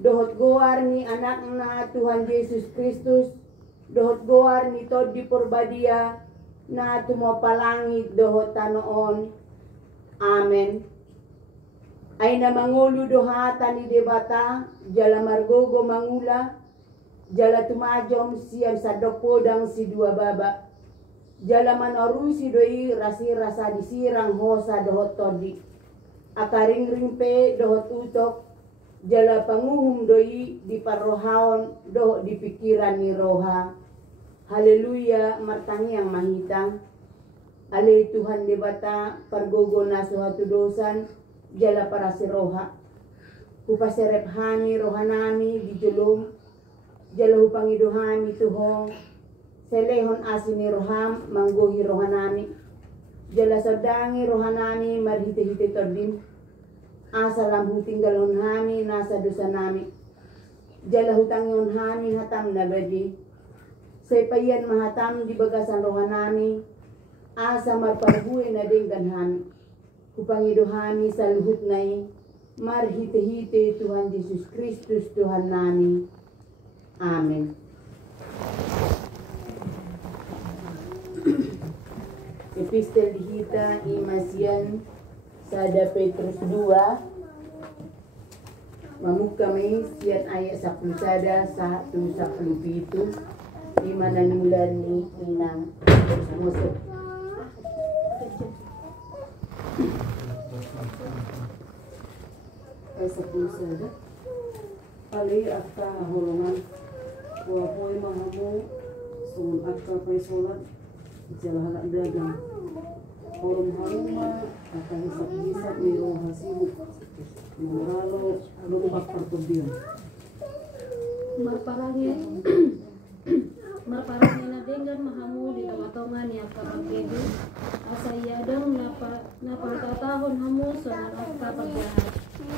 dohot goar ni anakna Tuhan Yesus Kristus, dohot goar ni tod di porbadia na tumapalangit dohot tanoon. Amen. Ay na mangulo dohata ni debata, jala margogo mangula, jala tumajom siyam sa dokpodang si dua baba. Jala manarusi doi rasi rasa disirang hosa dohot todi. Akaring ringpe dohot utok, jala panguhum doi di parrohaon dohot di pikiran ni roha. Haleluya, martangi yang mahitang. Ale Tuhan debata pargogo na suatu dosan, jala para si roha. Kupaserep hani rohanami di julum, jala hupangiduhami tuhong, selehon asini roham manggohi rohanami. Jala sadangi rohanami marhite-hite tordim, asalam hutinggalon hami nasa dosa nami. Jala hutangion hami hatam nabadi, sepayan mahatam di bagasan rohanami, asa marparbuin na dinggan hami. Kupangiduhami sa luhut nai, marhite-hite Tuhan Yesus Kristus Tuhan nami. Amen. Epistel dihita imasian sada Petrus 2 mamuk kami sian ayat 10 sada 1 10 di mana nulan ni inang musuk. Ayat 10 sada ali akka holongan kuapoy mahamu sun akka pay solat jala halak dagang orang haruma akan hisap-hisap ni roh hasibuk mengralo lumpak pertubian marparangi na dengan mahamu di tengah-tengah ni akka pagkedu asa iyadong napatatahon hamu sonan akka pagjahat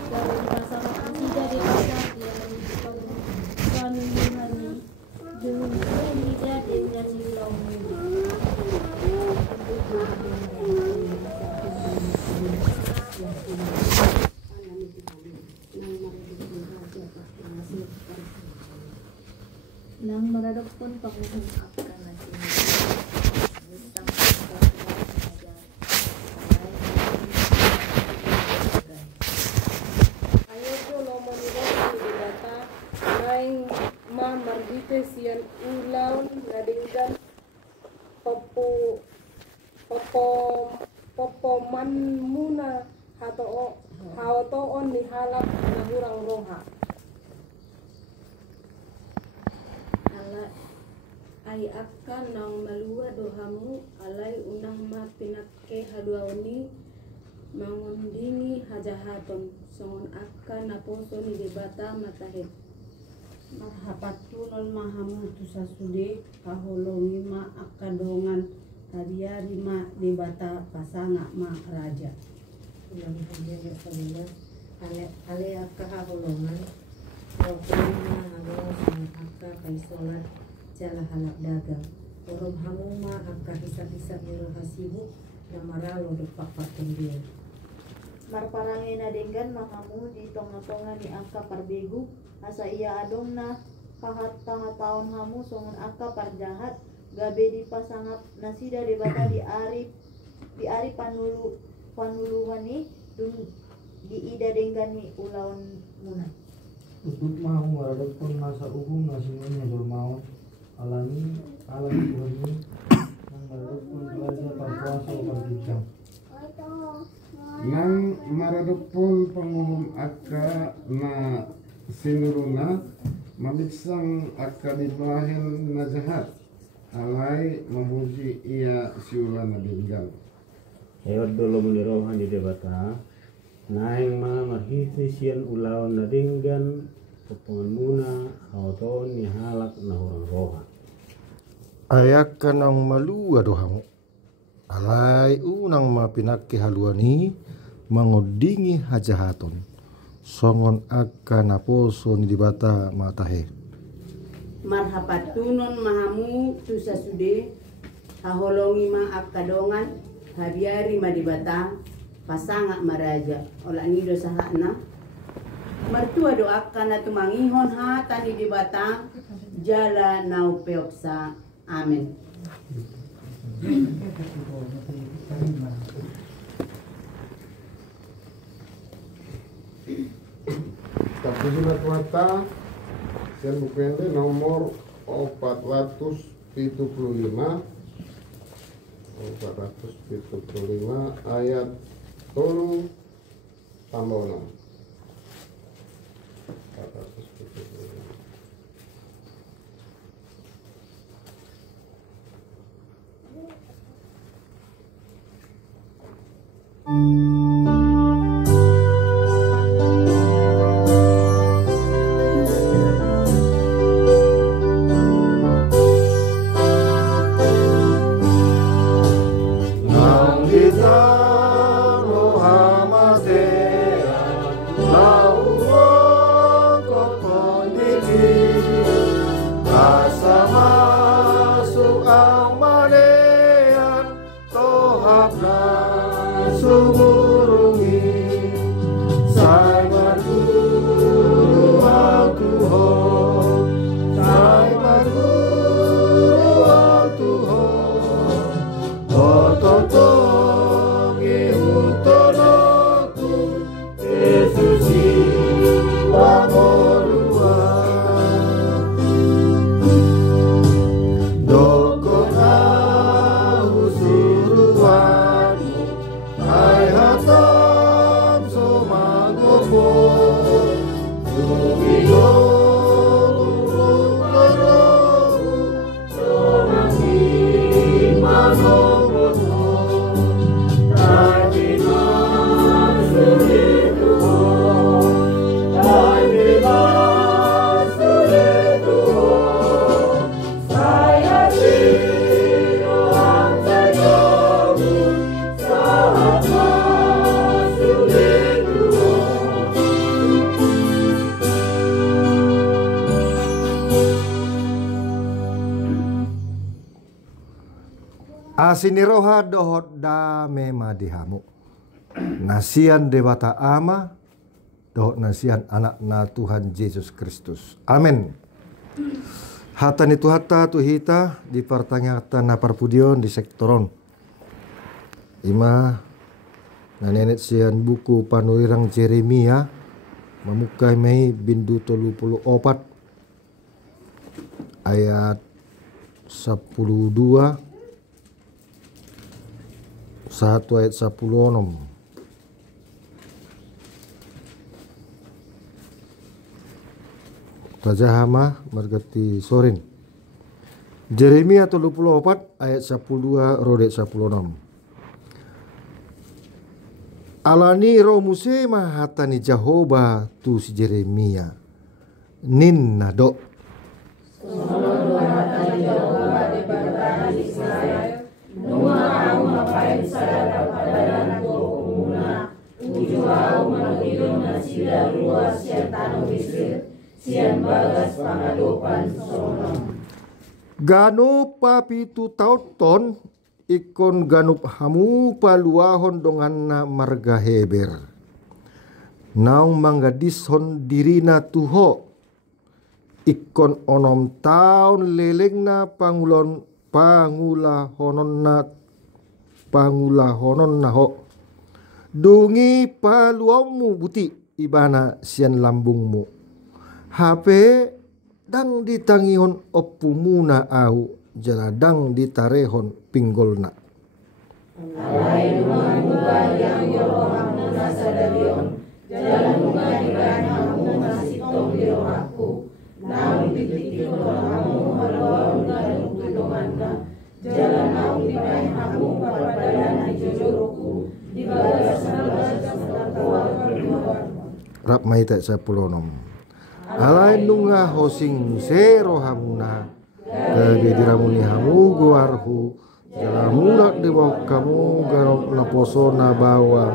dari pasangan ansida di pasar dia menunjukkan kanunuhani dengan tidak dengan silau nang maradok pun pagmumungkapkan natin bintang ayo ko lomo nila di data naing mardite siyan ulaw na dinggan popoman muna hatoon ni halap na hurang roha. Ay akan nang malua dohamu alay unang mapinakke haduaoni mangundingi hajahaton songon akan naposo ni debata matahid Marhapatunon mahamu tu sasude kaholongi ma akadongan hadiari ma debata pasanga ma raja. Ulang hadiari salila ale akka kaholongan kaholongi ma halo sang akka kaisolat jala halak dagang. Orang hamuma akka hisap-hisap niro hasibu na maralo depak patembia. Marparangi na denggan mahamu di tonga-tonga ni angka parbegu asa iya adong na tahun hamu songon angka parjahat gabe di pasangat nasida debata di ari panuluhan ni dung di ida denggan ni ulawan muna. Tutut mau ngaradap pun masa uhung nasinya bermau alami Tuhan ini yang ngaradap pun raja parpuasa berbincang. Nang maradopon panguhum akka na sinuruna mamiksang akka dibahin na jahat alay mamuji iya siula na binggal. Hewat dolo menirohan di debata naing mga marhiti siyan ulaw na dinggan popongan muna hawton ni halak na hurang roha. Ayak ka ng malua dohamu alay unang mapinaki haluani mangudingi hajahaton songon akka naposo ni dibata matahe. Marhapatunon mahamu tu sasude haholongi ma akadongan hadiari ma dibata pasanga maraja ola ni do sahana Mertua doakan na tumangihon ha tani di batang jala nau peoksa. Amin. Kapusinan Mata Sian Bupende nomor 475 ayat 3 tambah 6. 475. Asiniroha dohot dame madihamu. Nasian dewata ama dohot nasian anak na Tuhan Yesus Kristus. Amin. Hatan itu hata tuhita di pertanyaan na parpudion di sektoron. Ima nanenet sian buku panuirang Jeremia memukai mei bindu 34 ayat 12 1 ayat 10 onom. Tajahama margati sorin. Jeremia 34 ayat 12 rodet 10 Alani roh Muse mahatani Jehovah tu si Jeremia. Nin nado. Ganup papitu tauton ikon ganup hamu paluahon dongan na marga heber. Naung manggadishon dirina tuho ikon onom taun leleng na pangulahonon na ho. Dungi paluamu buti ibana sian lambungmu. HP dang ditangihon opumuna au jaladang ditarehon pinggolna. Alai dungan yang yorohamuna sadarion jalan dungan hamu masitong dirohaku. Naung titikon hamu haluan ganung tudonganna. Jalan naung dibain hamu parpadalan dijojoruku. Dibagas setakawal perluan. Rap maita sapulonom. Alai nunga hosing Muse rohamuna. Kagediramuni hamu guarhu. Jalamuna dewa kamu garok naposona bawa.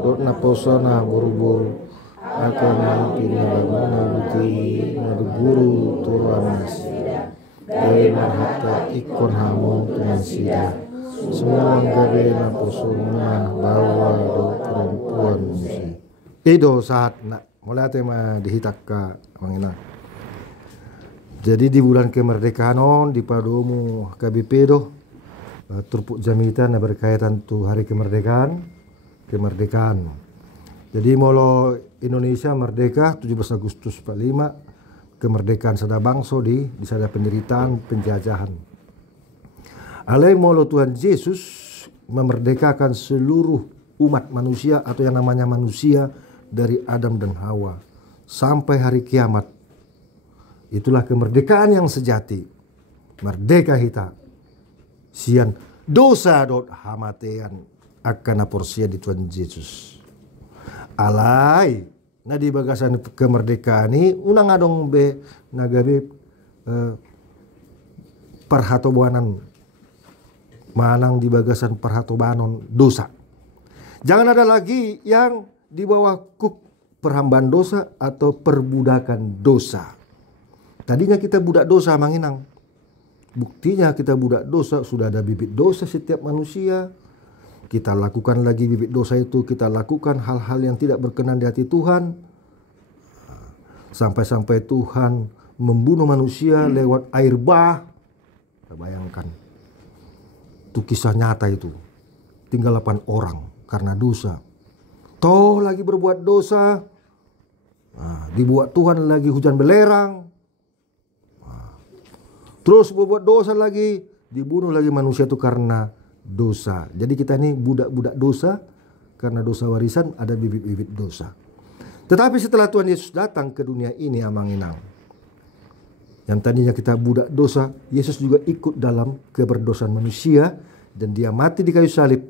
Dot naposona buru-buru. Akan nampina banguna buti maduguru turuan nasi. Dari marhata ikon hamu dengan sida. Semua gawe naposona bawa do perempuan Muse. Ido saat nak mulai tema dihitakka mangina. Jadi di bulan kemerdekaan di padomu KBP turpuk jamitan berkaitan tu hari kemerdekaan. Jadi molo Indonesia merdeka 17 Agustus 45, kemerdekaan sada bangsa di sada penderitaan penjajahan. Alai molo Tuhan Yesus memerdekakan seluruh umat manusia atau yang namanya manusia dari Adam dan Hawa sampai hari kiamat. Itulah kemerdekaan yang sejati. Merdeka kita. Sian dosa dot hamatean akan porsia di Tuhan Yesus. Alai na di bagasan kemerdekaan ini unang adong be nagabe perhatobanan manang di bagasan perhatobanon dosa. Jangan ada lagi yang di bawah kuk perhambaan dosa atau perbudakan dosa. Tadinya kita budak dosa manginang. Buktinya kita budak dosa, sudah ada bibit dosa setiap manusia. Kita lakukan lagi bibit dosa itu, kita lakukan hal-hal yang tidak berkenan di hati Tuhan. Sampai-sampai Tuhan membunuh manusia lewat air bah. Bayangkan. Itu kisah nyata itu. Tinggal 8 orang karena dosa. Toh lagi berbuat dosa. Dibuat Tuhan lagi hujan belerang. Terus berbuat dosa lagi. Dibunuh lagi manusia itu karena dosa. Jadi kita ini budak-budak dosa. Karena dosa warisan ada bibit-bibit dosa. Tetapi setelah Tuhan Yesus datang ke dunia ini amanginang. Yang tadinya kita budak dosa, Yesus juga ikut dalam keberdosaan manusia dan dia mati di kayu salib,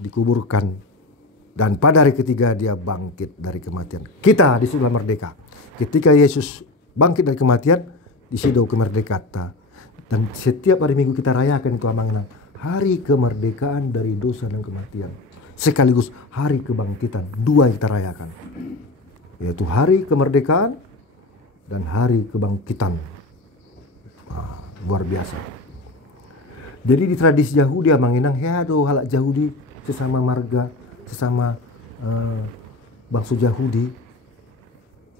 dikuburkan, dan pada hari ketiga dia bangkit dari kematian. Kita disitulah merdeka. Ketika Yesus bangkit dari kematian, disidau kemerdekaan. Dan setiap hari Minggu kita rayakan itu amangan hari kemerdekaan dari dosa dan kematian. Sekaligus hari kebangkitan, dua yang kita rayakan. Yaitu hari kemerdekaan dan hari kebangkitan. Luar biasa. Jadi di tradisi Yahudi amanginang heado halak Yahudi sesama marga, sesama bangsa Yahudi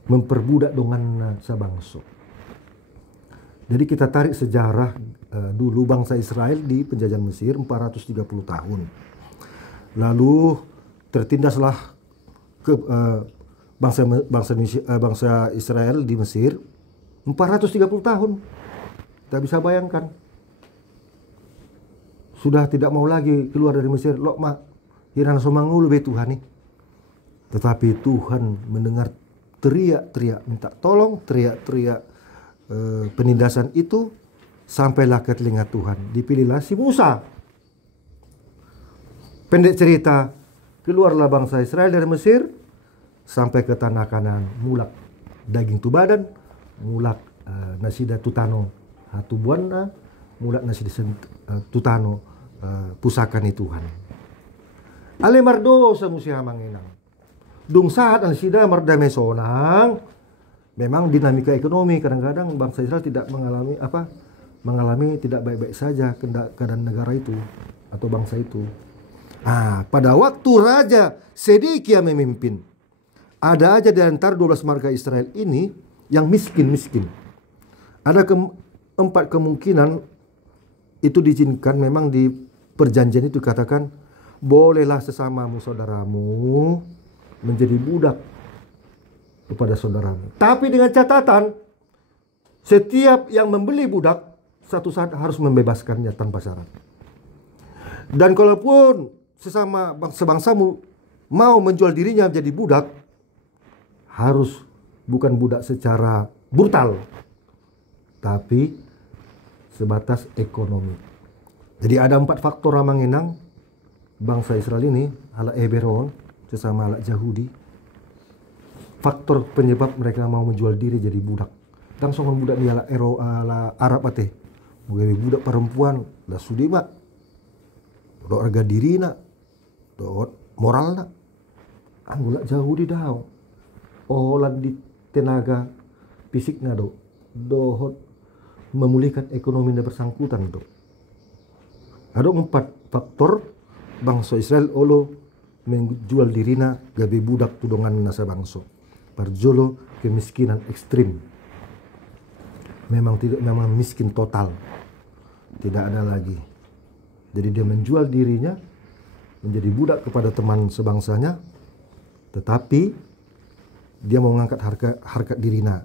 memperbudak dengan sabangsa. Jadi kita tarik sejarah dulu bangsa Israel di penjajahan Mesir 430 tahun. Lalu tertindaslah ke bangsa Israel di Mesir 430 tahun. Kita bisa bayangkan. Sudah tidak mau lagi keluar dari Mesir. Lok mak hiran somangulu be Tuhan nih. Tetapi Tuhan mendengar teriak-teriak minta tolong, teriak-teriak penindasan itu, sampailah ke telinga Tuhan. Dipilihlah si Musa. Pendek cerita, keluarlah bangsa Israel dari Mesir sampai ke tanah Kanaan, mulak daging tu badan, mulak nasida tutano hatu buana, mulak nasida tutano pusakan Tuhan. Ale mardo sa musia manginang. Dung saat nasida mardame sonang. Memang dinamika ekonomi kadang-kadang bangsa Israel tidak mengalami tidak baik-baik saja keadaan negara itu atau bangsa itu. Pada waktu Raja Sedekia memimpin, ada aja di antara 12 marga Israel ini yang miskin-miskin. Ada 4 kemungkinan itu diizinkan. Memang di perjanjian itu katakan bolehlah sesamamu saudaramu menjadi budak kepada saudaramu. Tapi dengan catatan setiap yang membeli budak satu saat harus membebaskannya tanpa syarat. Dan kalaupun sesama sebangsamu mau menjual dirinya menjadi budak, harus bukan budak secara brutal, tapi sebatas ekonomi. Jadi ada 4 faktor ramangenang bangsa Israel ini, ala Eberon, sesama ala Yahudi. Faktor penyebab mereka mau menjual diri jadi budak. Langsung budak ni ala Arab ate. Mugabe budak perempuan lah sudi mak. Dok harga diri nak. Dok moral nak. Anggula Yahudi dah. Olan di tenaga fisiknya do. Dohot memulihkan ekonomi yang bersangkutan do. Ada 4 faktor bangsa Israel olo menjual dirina gabe budak tudongan nasa bangsa. Parjolo kemiskinan ekstrim. Memang miskin total. Tidak ada lagi. Jadi dia menjual dirinya menjadi budak kepada teman sebangsanya, tetapi dia mau mengangkat harkat dirinya.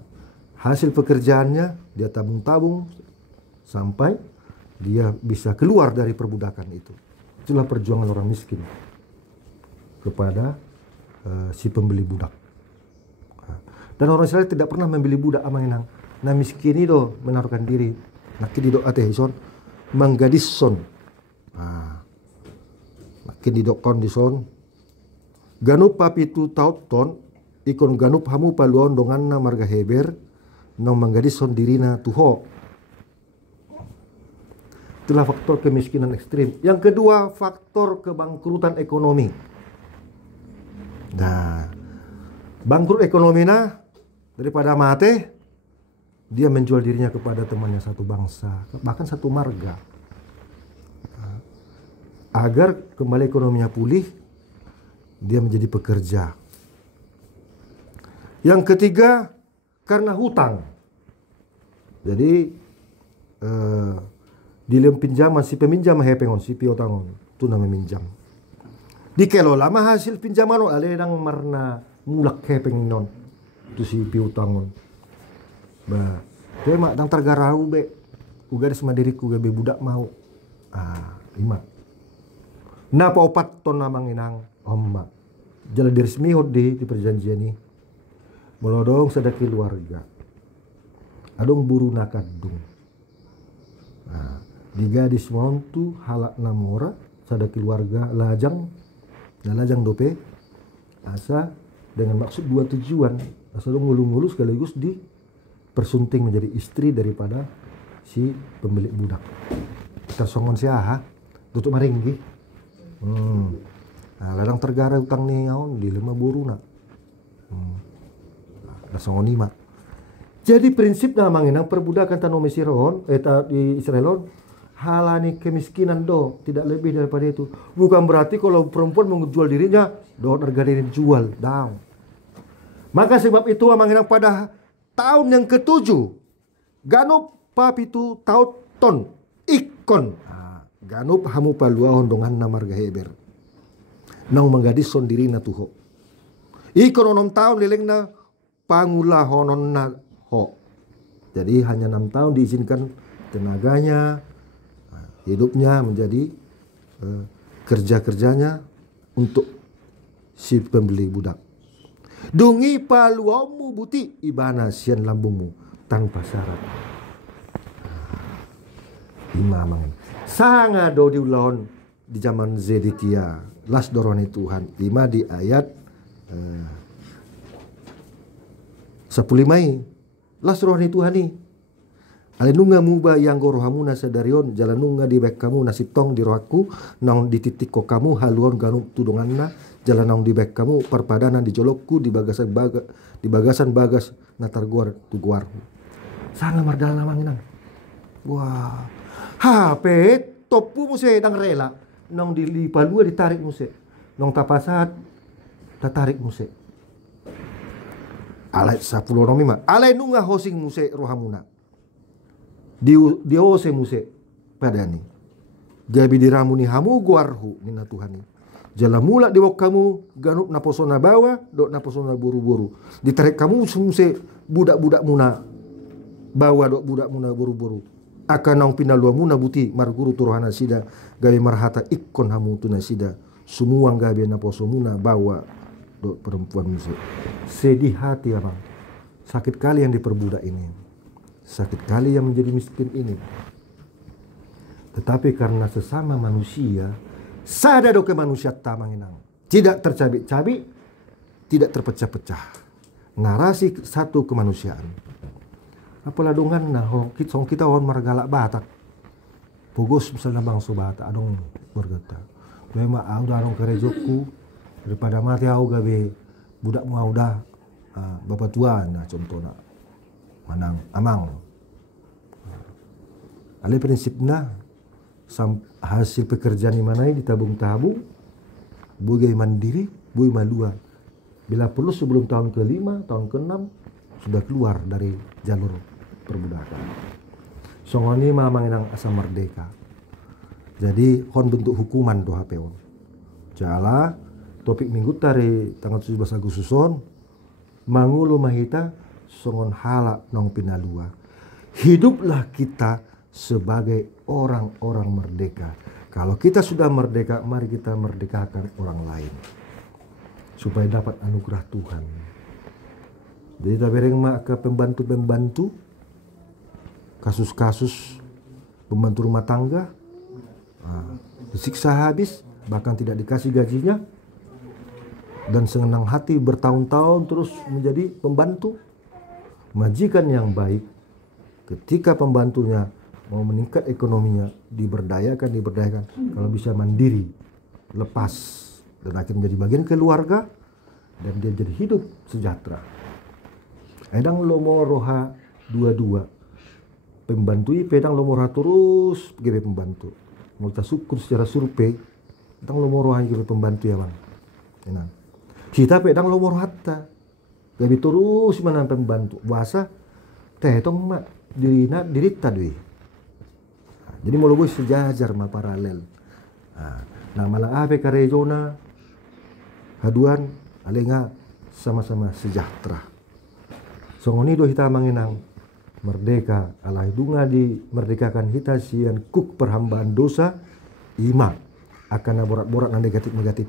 Hasil pekerjaannya dia tabung-tabung sampai dia bisa keluar dari perbudakan itu. Itulah perjuangan orang miskin kepada si pembeli budak. Dan orang Israel tidak pernah membeli budak amanginang. Nah miskin itu menaruhkan diri. Nak di dok ateh ison manggadison. Makin di dok kondison. Ganup papitu tauton ikon ganup hamu paluon donganna marga heber nong manggadison dirina tuho. Itulah faktor kemiskinan ekstrim. Yang kedua, faktor kebangkrutan ekonomi. Nah, bangkrut ekonomi daripada mati, dia menjual dirinya kepada temannya satu bangsa, bahkan satu marga. Agar kembali ekonominya pulih, dia menjadi pekerja. Yang ketiga, karena hutang. Jadi di lem pinjaman si peminjam hepengon si piotangon tu nama minjam. Dikelola mah hasil pinjaman ale nang marna mulak hepeng non tu si piotangon. Ba, tema dang tergarau be ugaris madiriku gabe budak mau. 5. Napa opat ton namang inang omma. Jala diresmi hodi di perjanjian ini. Melodong sedaki keluarga. Adong buru nakadung. Di gadis montu halak namora sada keluarga lajang dope asa dengan maksud dua tujuan asa dong ngulu-ngulu sekaligus di persunting menjadi istri daripada si pemilik budak. Tersongon siaha tutup maringgi. Ladang tergara utang nih di 5 buruna. Tersongon 5. Jadi prinsip namanginang perbudakan tanu Mesiron di Israelon halani kemiskinan tidak lebih daripada itu. Bukan berarti kalau perempuan menjual dirinya harga diri jual down. Maka sebab itu amanginang pada tahun yang ke-7 ganup papitu tauton ikon ganup hamu paluahon dongan namarga heber nang manggadis son dirina tuho ikon 6 tahun lilingna pangulahonon na ho. Jadi hanya 6 tahun diizinkan tenaganya, hidupnya menjadi kerja-kerjanya untuk si pembeli budak. Dungi paluamu buti ibana sian lambungmu tanpa syarat. 5 mangan. Sanga do diulahon di zaman Zedekia. Las doroni Tuhan. 5 di ayat 15. Las rohani Tuhan ni. Alenunga muba yang gorohamuna sadarion jalanunga di bek kamu nasib tong di rohaku naon di titik ko kamu haluon ganu tudonganna jalan naon di bek kamu perpadanan di jolokku di bagasan bagas natar guar tu guarku. Sana mardala manginang. Wah. HP topu muse dang rela naon di lipalua ditarik muse. Nong tapasat tatarik muse. Alai 10 nomi mah. Alai nunga hosing muse rohamuna. Di ose muse padani gabi diramuni hamu guarhu nina Tuhani jala mula di wok kamu ganup naposona bawa dok naposona buru-buru ditarik kamu muse budak-budak muna bawa dok budak muna buru-buru akan nang pinalua muna buti marguru turohana sida gabi marhata ikon hamu tuna sida semua gabi naposo muna bawa dok perempuan muse. Sedih hati abang, sakit kali yang diperbudak ini. Sakit kali yang menjadi miskin ini. Tetapi karena sesama manusia, sadado ke manusia tamanginang. Tidak tercabik-cabik, tidak terpecah-pecah. Narasi satu kemanusiaan. Apalah dongan nah kita on margalak batak. Pugos misalnya bang sobata adong bergata. Memang udah adong kerejokku daripada mati au gabe budak mau dah bapak tua nah contohnya. Manang amang. Ale prinsipnya hasil pekerjaan di mana ditabung-tabung, bugai mandiri, bugai malua. Bila perlu sebelum tahun ke-5, tahun ke-6 sudah keluar dari jalur perbudakan. Songoni manginang asa merdeka. Jadi hon bentuk hukuman doa peon. Jala topik minggu tari tanggal 17 Agustuson mangulu mahita songon halak nong pinalua. Hiduplah kita sebagai orang-orang merdeka. Kalau kita sudah merdeka, mari kita merdekakan orang lain supaya dapat anugerah Tuhan. Jadi tabereng mak ke pembantu-pembantu, kasus-kasus pembantu rumah tangga, disiksa habis, bahkan tidak dikasih gajinya, dan senang hati bertahun-tahun terus menjadi pembantu. Majikan yang baik, ketika pembantunya mau meningkat ekonominya, diberdayakan, kalau bisa mandiri, lepas, dan akhirnya menjadi bagian keluarga, dan dia jadi hidup sejahtera. Edang lomo roha dua-dua, pembantu pedang lomo roha terus gebe pembantu. Multa sukun secara survei, edang lomo roha gebe pembantu ya bang. Enak. Kita pedang lomo roha ta, gebe terus mana pembantu. Bahasa teh tong mak dirita dwi. Jadi mau lebih sejajar ma paralel. Nah malah apa karejona haduan alenga sama-sama sejahtera. Songoni do hita manginang merdeka alai dunga di merdekakan hita sian kuk perhambaan dosa ima akan borak-borak na negatif.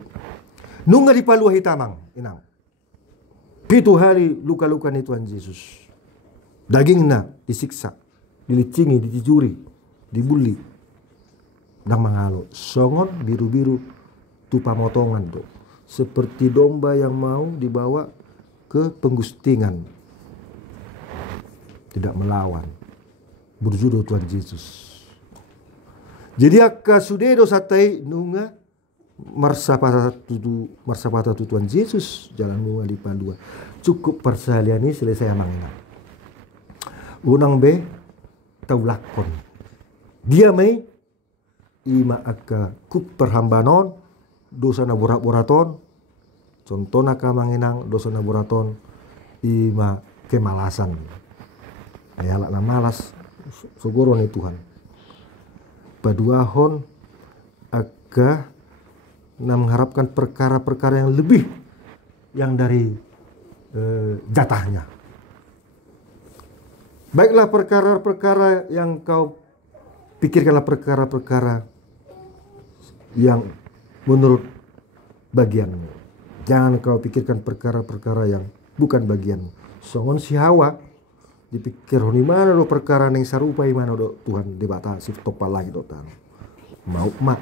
Nunga di palua hitamang inang. Pitu hari luka-luka ni Tuhan Yesus. Dagingna disiksa, dilicingi, ditijuri, dibully, dan mangalo. Songon biru-biru tu pamotongan tuh. Seperti domba yang mau dibawa ke penggustingan. Tidak melawan. Berjudul Tuhan Yesus. Jadi akka sudedo satai nunga marsapata tu Tuhan Yesus jalan nunga di pandua. Cukup persalian ini selesai amangina. Unang be taulakon. Dia mai ima akka kuk perhambanon dosa na borat-boraton, contoh na kamanginang dosa na boraton ima kemalasan. Ayalak na malas sugoro ni Tuhan. Paduahon akka na mengharapkan perkara-perkara yang lebih yang dari jatahnya. Baiklah perkara-perkara yang kau pikirkanlah perkara-perkara yang menurut bagianmu. Jangan kau pikirkan perkara-perkara yang bukan bagianmu. Songon si Hawa dipikir di mana do perkara yang sarupa mana do Tuhan dibatasi topal lagi do tan. Mau mak.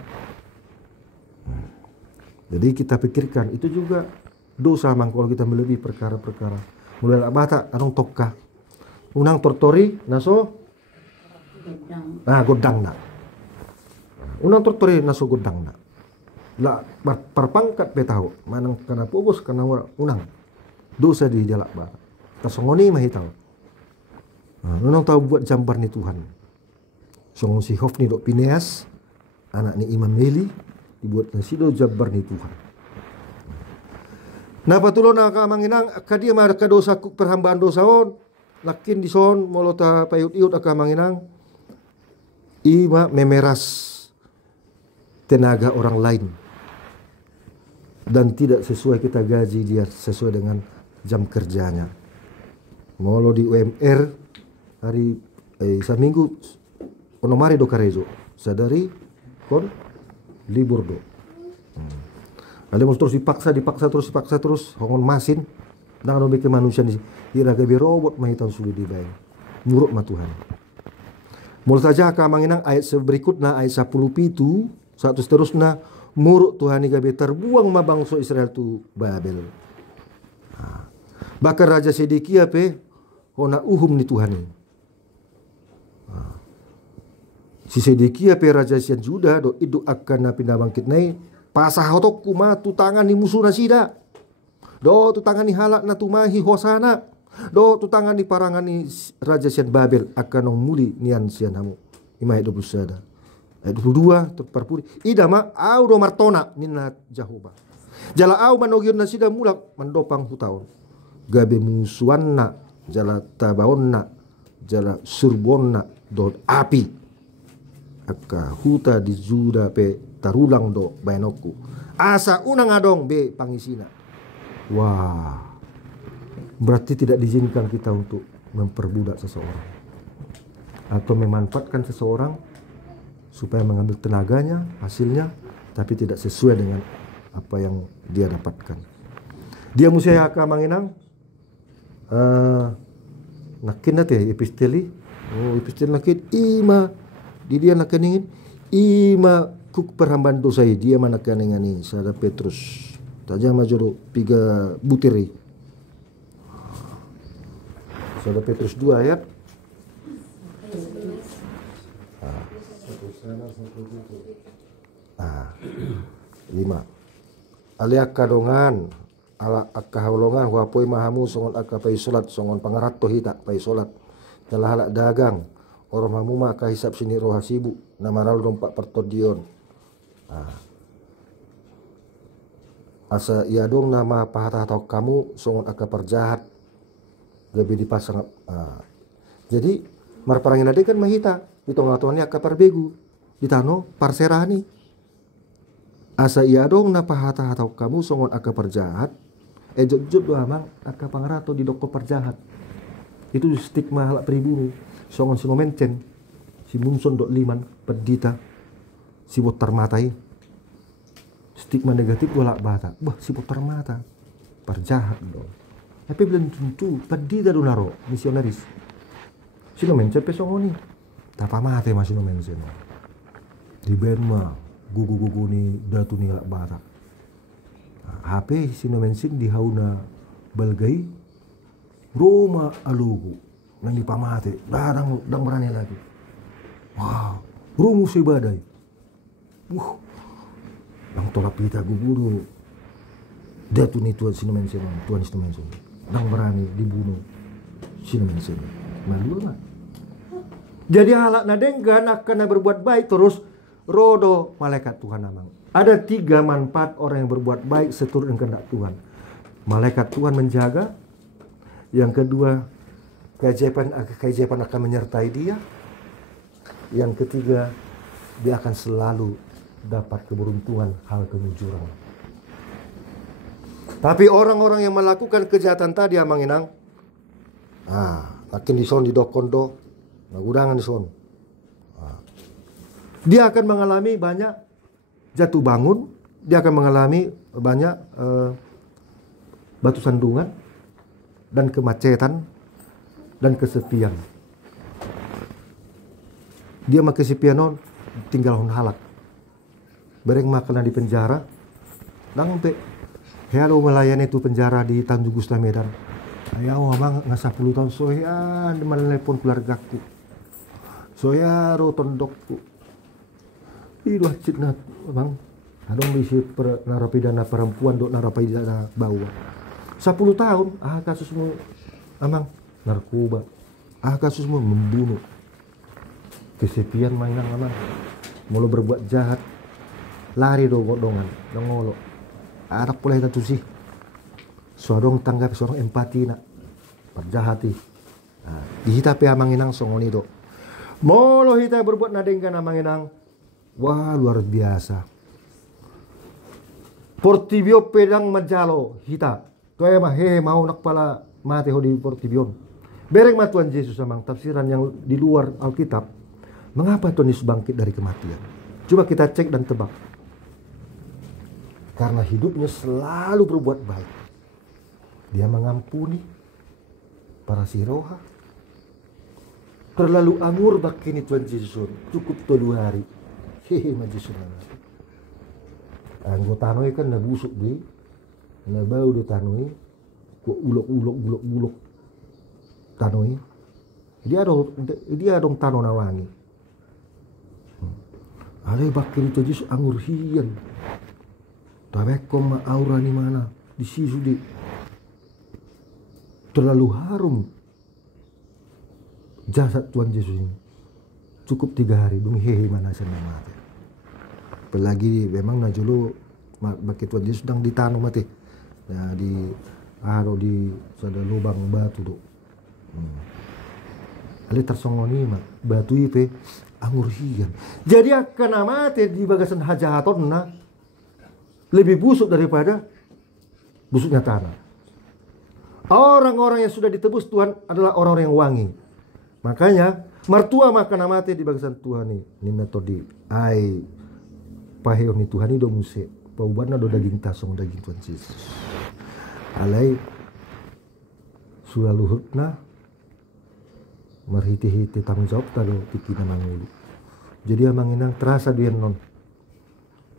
Jadi kita pikirkan itu juga dosa mang kalau kita melebihi perkara-perkara. Mulai bata anong tokka. Unang tortori naso godang na. Unang tortori naso godang na. La perpangkat petau manang kana pugos kana unang dosa di jalak ba tasongoni mahitaw. Unang tahu buat jambar ni Tuhan. Song si Hofni dok Pineas anak ni Imam Meli dibuat nasido jambar ni Tuhan. Nah patulon na kamanginang kadia mar kadosa perhambaan dosaon lakin di son molota payut-iut akamanginang ima memeras tenaga orang lain. Dan tidak sesuai kita gaji dia sesuai dengan jam kerjanya. Molo di UMR hari seminggu onomari do karejo sadari kon libur do. Ada terus dipaksa terus hongon masin dengan bikin manusia di kira gabi robot mahitan sulit dibayar. Nurut ma Tuhan. Mula saja kamanginang ayat berikutnya ayat 10 pitu satu seterusnya muruk Tuhan gabe terbuang ma bangsa Israel tu Babel. Bahkan Raja Sedekia pe hona uhum ni Tuhan ni. Si Sedekia pe Raja sian Juda do idu akan na pindah bangkit nai pasah hotok kuma tu tangan ni musuh nasida. Do tu tangan ni halak na tumahi hosana. Do tu tangan ni parangan ni Raja sian Babel akan nong muli nian sian hamu. Ima ayat 21. Ayat 22 terperpuri idama audo martona nina Jehovah. Jala au manogion na sida mulak mandopang hutaon. Gabe musuanna jala tabaonna jala surbonna do api. Aka huta di juda pe tarulang do bainoku. Asa unang adong be pangisina. Wah. Berarti tidak diizinkan kita untuk memperbudak seseorang atau memanfaatkan seseorang supaya mengambil tenaganya, hasilnya, tapi tidak sesuai dengan apa yang dia dapatkan. Dia musaya ka manginang nakin nate episteli. Oh, episteli nakin ima di dia nakaningin ima kuk perhamban dosai dia manakaningani sada Petrus. Taja majoro piga butiri. Sada Petrus 2 ayat 5. Alia kadongan ala akahawlongan wapoi mahamu songon aka pai solat songon pangarato hita pai solat telah halak dagang orang mamu maka hisap sini roha sibu namaral dompak pertodion. Asa ia dong nama pahat atau kamu songon aka perjahat lebih dipasang. Jadi marparangin ade kan mahita ditongatuannya aka parbegu ditano parserani. Asa ia dong na pahata atau kamu songon aka perjahat ejot do amang aka pangarato di doko perjahat. Itu stigma halak pribumi songon si mencen si munson dok liman pedita si botar matai stigma negatif walak bata bah si botar mata perjahat dong. Tapi belum tentu pedita do naro misionaris si mencen pesongoni tapa mate masih mencen di Benma gugu ni datu ni lak barak. HP sinomensin di hauna balgai Roma alugu nang di pamate dang berani lagi. Wah, rumu si badai. Nang tolak pita guguru datu ni tuan sinomensin dang berani dibunuh sinomensin. Malu lah. Jadi halak nadenggan akan berbuat baik terus rodo malaikat Tuhan amang. Ada 3 manfaat orang yang berbuat baik seturut dengan kehendak Tuhan. Malaikat Tuhan menjaga. Yang kedua, keajaiban akan menyertai dia. Yang ketiga, dia akan selalu dapat keberuntungan hal kemujuran. Tapi orang-orang yang melakukan kejahatan tadi amang inang, makin dison di dokondo, nagudangan dison. Dia akan mengalami banyak jatuh bangun, dia akan mengalami banyak batu sandungan dan kemacetan dan kesepian. Dia makin kesepian tinggal halak. Bereng makan di penjara, nangpe halo melayani itu penjara di Tanjung Gusta Medan. Ayo abang nggak 10 tahun soya di mana telepon keluargaku, soya roton dokku. Itu citna bang, adong bisi narapidana perempuan dok narapidana bawah 10 tahun. Kasusmu amang narkoba, kasusmu membunuh, kesepian mainan amang, mau berbuat jahat, lari do godongan, nongolo, anak pula itu sih, suadong tanggap suadong empati nak, perjahati, dihitapi amang inang songoni do, molo hita berbuat nadengkan amang inang. Wah luar biasa. Portibio pedang majalo hita. Kaya mah mau nak pala mati ho di Portibion. Bereng mah Tuhan Yesus amang tafsiran yang di luar Alkitab. Mengapa Tuhan Yesus bangkit dari kematian? Coba kita cek dan tebak. Karena hidupnya selalu berbuat baik. Dia mengampuni para siroha. Terlalu anggur bakini Tuhan Yesus. Cukup 2 hari. Majis anggota tanoi kan na busuk di na bau do tanoi ko ulok tanoi dia dong tano nawangi ale bakir itu jis anggur hian tabekom ma aura ni mana di sisu di terlalu harum jasad Tuhan Yesus ini cukup 3 hari dung hehe mana senang mati. Apalagi memang najulu bagi Tuhan Yesus sedang ditanam mati ya di sada lubang batu do ali tersongoni mak batu ipe anggur hian jadi akan mati di bagasan hajaton na lebih busuk daripada busuknya tanah. Orang-orang yang sudah ditebus Tuhan adalah orang-orang yang wangi. Makanya mertua makan mati di bagasan Tuhan ni nina todi ai paheon ni Tuhan ni do muse paubana do daging tasong daging Tuhan Yesus alai sulaluhutna marhiti-hiti tanggung jawab talo tikina mangulu jadi amang inang terasa dia non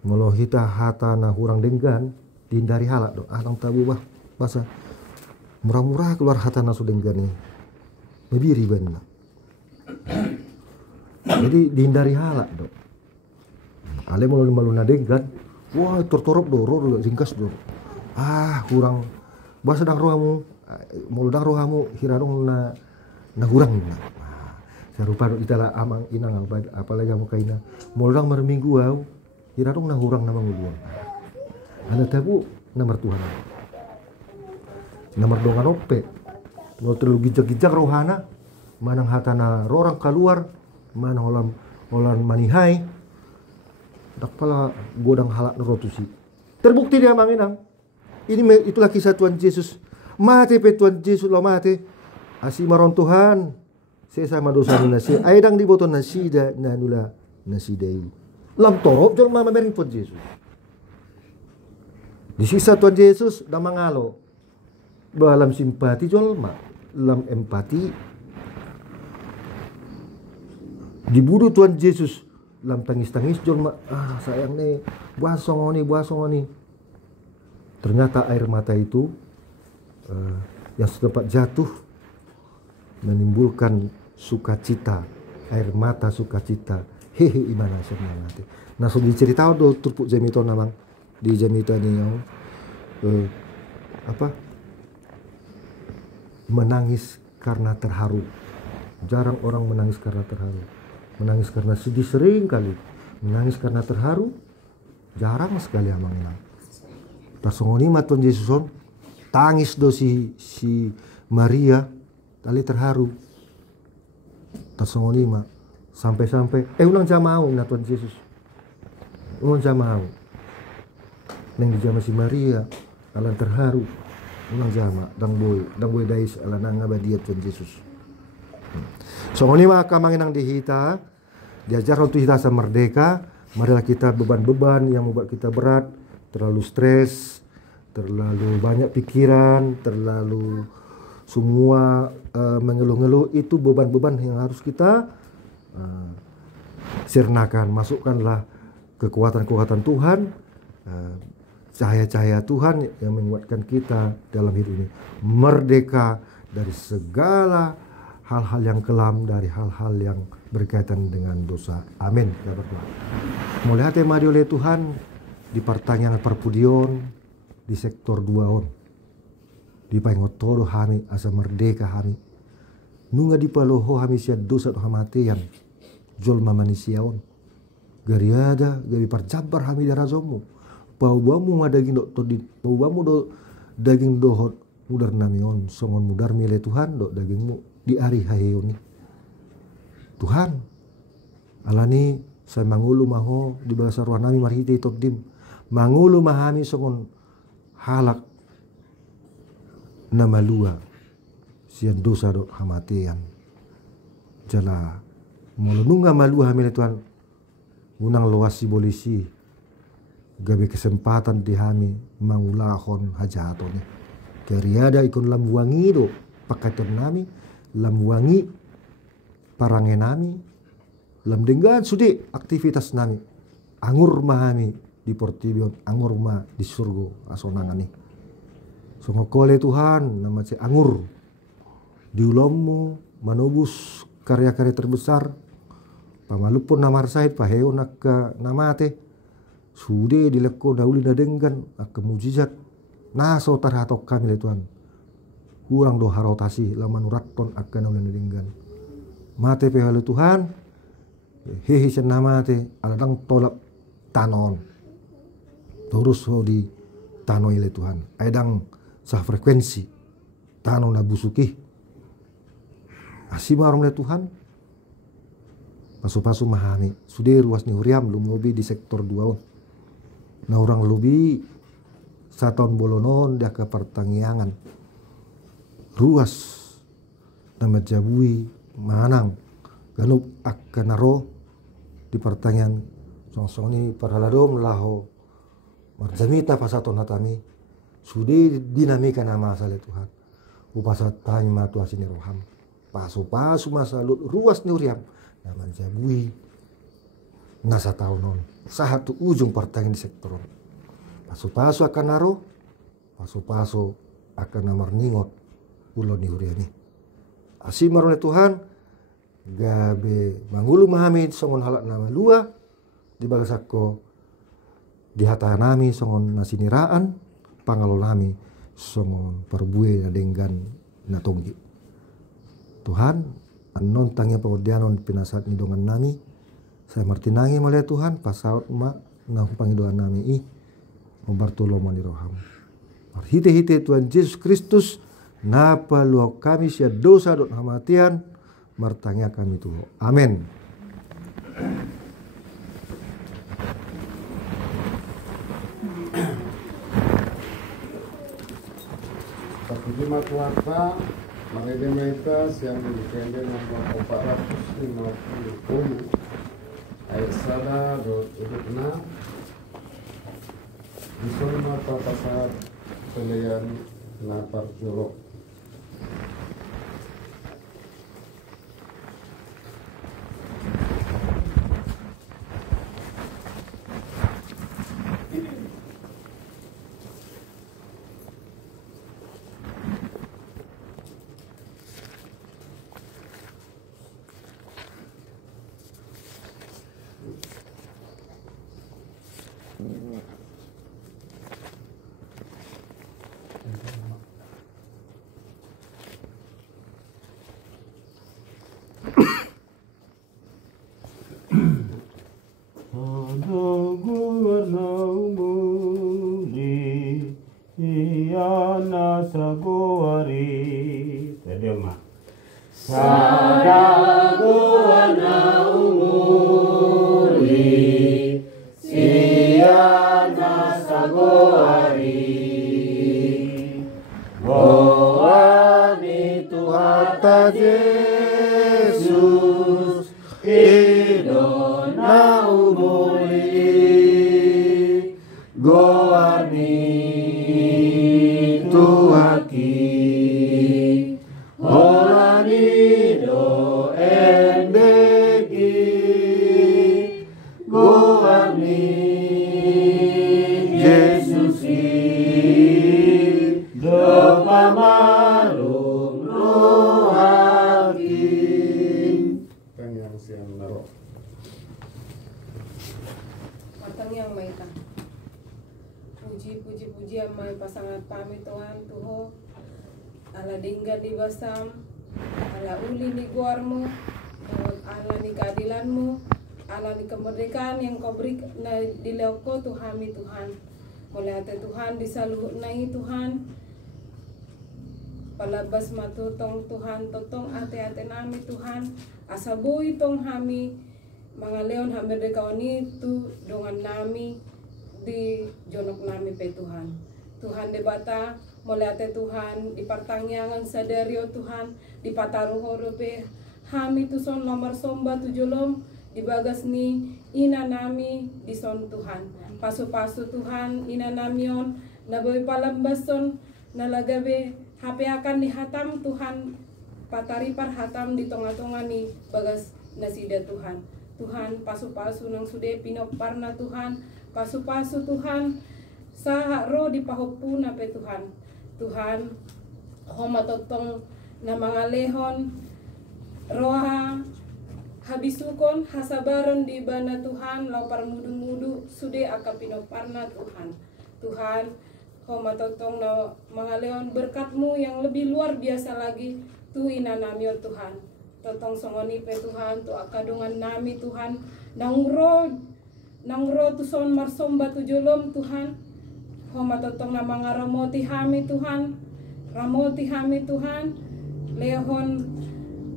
melohita hata na hurang denggan dihindari halak do alang tabu bah basa murah-murah keluar hata na su denggan ni mebiri banna jadi dihindari halak do ale malu nadenggan wah tortorop do ro singkas do hurang bahasa dang rohamu mulu dang rohamu hiradong na hurang na sarupa do itala amang inang apalagi kamu kaina mulu dang marminggu au hiradong na hurang na manguluan ana tabu nomor Tuhan nomor dongan ope no terlalu gijak-gijak rohana manang hatana rorang keluar mana holan manihai dak pala godang halak nerotusi terbukti dia manginang ini itulah kisah Tuhan Yesus mati pe Tuhan Yesus lo mati asi maron Tuhan saya sama dosa nasi aidang di boton nasida nanula nasidai lam torop jol mama merin Tuhan Yesus di sisa Tuhan Yesus dah mangalo dalam simpati jol ma lam empati dibunuh Tuhan Yesus lam tangis-tangis jol ma sayang nih buasongoni ternyata air mata itu yang sempat jatuh menimbulkan sukacita air mata sukacita hehe imana sebenarnya nanti nah so diceritakan do turpuk jamito namang di jamito ni menangis karena terharu jarang orang menangis karena terharu menangis karena sedih sering kali menangis karena terharu jarang sekali amang tasongoni Tuhan Yesus tangis do si Maria tali terharu tasongoni sampai ulang jamau na Tuhan Yesus ulang jamau neng di jama si Maria alan terharu ulang jama dang boy dais alan ngabadiat Tuhan Yesus songoni kamanginang dihita diajar untuk kita merdeka marilah kita beban-beban yang membuat kita berat terlalu stres, terlalu banyak pikiran, terlalu semua mengeluh-ngeluh itu beban-beban yang harus kita sirnakan. Masukkanlah kekuatan-kekuatan Tuhan, cahaya-cahaya Tuhan yang menguatkan kita dalam hidup ini. Merdeka dari segala hal-hal yang kelam, dari hal-hal yang berkaitan dengan dosa. Amin. Mulai hati mari oleh Tuhan di pertanyaan perpudion di sektor 2 on di pangotoro kami asa merdeka kami nunga di paloho kami sia dosa hamatian jol manusia on gariada gabi parjabar kami darazomu paubamu madaging do todi paubamu do daging dohot mudar namion songon mudar mile Tuhan do dagingmu di hari hayoni Tuhan alani saya mangulu maho di bahasa ruah nami marhite tokdim mangulu mahami songon halak nama lua sian dosa do hamatian jala mulununga malua hamile Tuhan unang luasi bolisi gabe kesempatan di hami mangulahon hajatone kariada ikon lam wangi do pakaton nami lam wangi parange nami lam denggan sudi aktivitas nami angur mahami di portibion angur ma di surga asonangani songokole Tuhan nama si angur di ulommu manubus karya-karya terbesar pamalupun namar said paheo nakka namate sude dilekko dauli nadenggan akka mujizat naso tarhatok kami le Tuhan kurang do harotasi laman uraton akka nauli nadenggan mate pehale Tuhan hehe senamate aladang tolak tanon terus ho di tano ile Tuhan aidang sah frekuensi tano na busuki asimarom le Tuhan pasu-pasu mahami sudah ruas ni huriam lumobi di sektor 2 na orang lubi saton bolonon dia ke pertanggiangan ruas na majabui manang ganup akanaro di pertanyaan song ni paraladom laho marjamita pasaton hatami sudi dinamika nama asal Tuhan upasat tanya matu asini roham pasu masalut ruas ni uriam na marjabui nasa tahunon satu ujung pertanyaan di sektor pasu akan naro pasu akan namar ningot ulon ni uriani asimarone Tuhan gabe mangulu mahamid songon halak nama lua di bagasako di hata nami songon nasiniraan pangalo nami songon perbue na denggan na tonggi Tuhan anon tangya pawadianon pinasat ni dongan nami saya martinangi mulai Tuhan pasaut ma na pangidoan nami membartolo mani roham marhite Tuhan Yesus Kristus napa luau kami sia dosa dot hamatian martanya kami Tuhan amin. Jimat warta Marede Meta yang dipendek nomor 450 ayat sada dot udukna disolma pasal pelayan lapar jorok puji-pujian mai pasangan pami Tuhan Tuho ala dinggan di basam ala uli ni guarmu ala ni keadilanmu ala ni kemerdekaan yang kau beri di leuko Tuhami Tuhan oleh hati Tuhan disaluh nai Tuhan palabas matutong Tuhan totong ate-ate nami Tuhan asabui tong hami mangaleon hamerdekaoni tu dongan nami di jonok nami pe Tuhan Tuhan debata mulai ate Tuhan di pertangyangan sadario Tuhan di pataruh horope hami tu son nomor somba tujolom di bagas ni ina nami di son Tuhan pasu-pasu Tuhan ina namion nabawi palambason nalagabe HP akan dihatam Tuhan patari parhatam di tonga-tonga ni bagas nasida Tuhan Tuhan pasu-pasu nang sude pinoparna Tuhan pasu-pasu Tuhan saha ro di pahupuna pe Tuhan Tuhan homa totong na mangalehon roha habisukon hasabaron di bana Tuhan laupar mudu-mudu sude akapinoparna Tuhan Tuhan homa totong na mangalehon berkatmu yang lebih luar biasa lagi tu ina namio Tuhan totong songoni pe Tuhan tu akadungan nami Tuhan nang ro nang ro tu son marsomba tu jolom Tuhan. Homa totong na mga ramoti hami Tuhan. Ramoti hami Tuhan. Lehon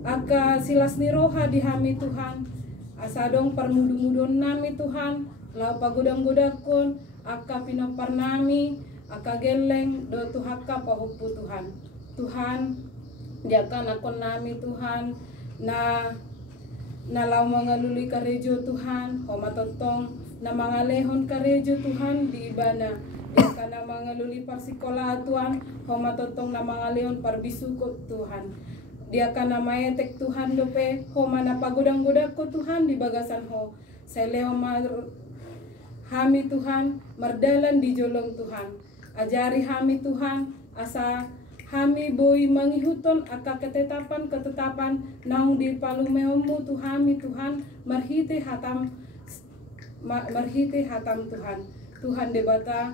aga silas ni roha di hami Tuhan. Asadong parmudu-mudon nami Tuhan. Lau pagodang-godakon aka pinapar nami. Aka geleng do tu haka pahupu Tuhan. Tuhan diakan akon nami Tuhan na lau mangaluli karejo Tuhan. Homa totong na mga lehon karejo Tuhan di ibana. Diakan na mangaluli parsikola Tuhan. Homa totong na mga lehon parbisukot Tuhan. Diakan na maetek Tuhan dope. Homa na pagodang-godak ko Tuhan di bagasan ho. Sa lehon hami Tuhan mardalan di jolong Tuhan. Ajari hami Tuhan asa hami boy mangihuton aka ketetapan naung di palumehommu Tuhami Tuhan marhite hatam Tuhan. Tuhan debata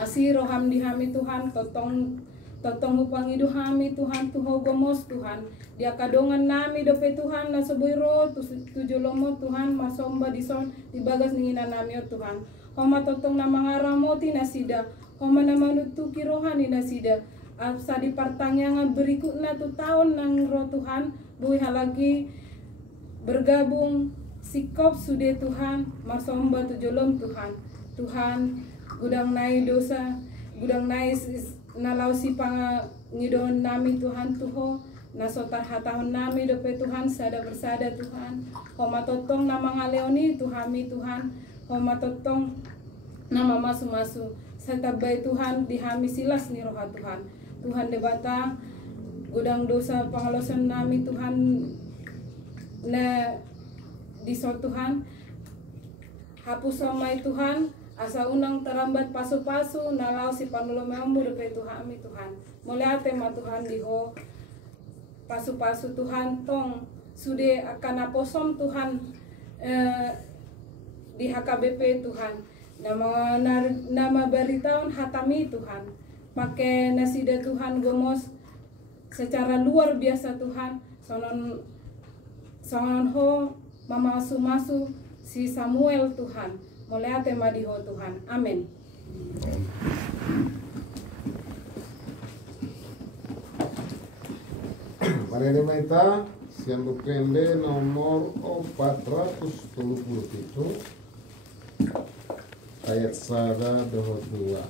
asiro ham di hami Tuhan totong upang idu hami Tuhan tuho gomos Tuhan dia kadongan nami dope Tuhan na sebuiro tujolomo Tuhan masomba dison di bagas ningina nami o Tuhan. Homa totong na mga ramoti na sida. Homa na manutuki rohani na sida. Sa di pertanyaan berikut na tu tahun nang roh Tuhan. Buih halagi bergabung sikop sude Tuhan. Masomba tujolom Tuhan. Tuhan gudang nai dosa. Gudang nai nalau si ngidon nami Tuhan tuho. Nasotar hatahon nami dope Tuhan sada bersada Tuhan. Homa totong na mga leoni Tuhami Tuhan. Homa totong nama masu-masu serta baik Tuhan dihami silas ni roha Tuhan. Tuhan debata gudang dosa pangalosan nami Tuhan na diso Tuhan hapus samai Tuhan asa unang terambat pasu-pasu nalau si panulomembu depe Tuhan mi Tuhan. Mulai tema Tuhan diho pasu-pasu Tuhan tong sude akan aposom Tuhan di HKBP Tuhan nama beritaun hatami Tuhan pakai nasida Tuhan gomos secara luar biasa Tuhan sonon ho mamasu-masu si Samuel Tuhan mulai tema diho Tuhan amin. Mari kita siang bukrende nomor 477 ayat 1 2.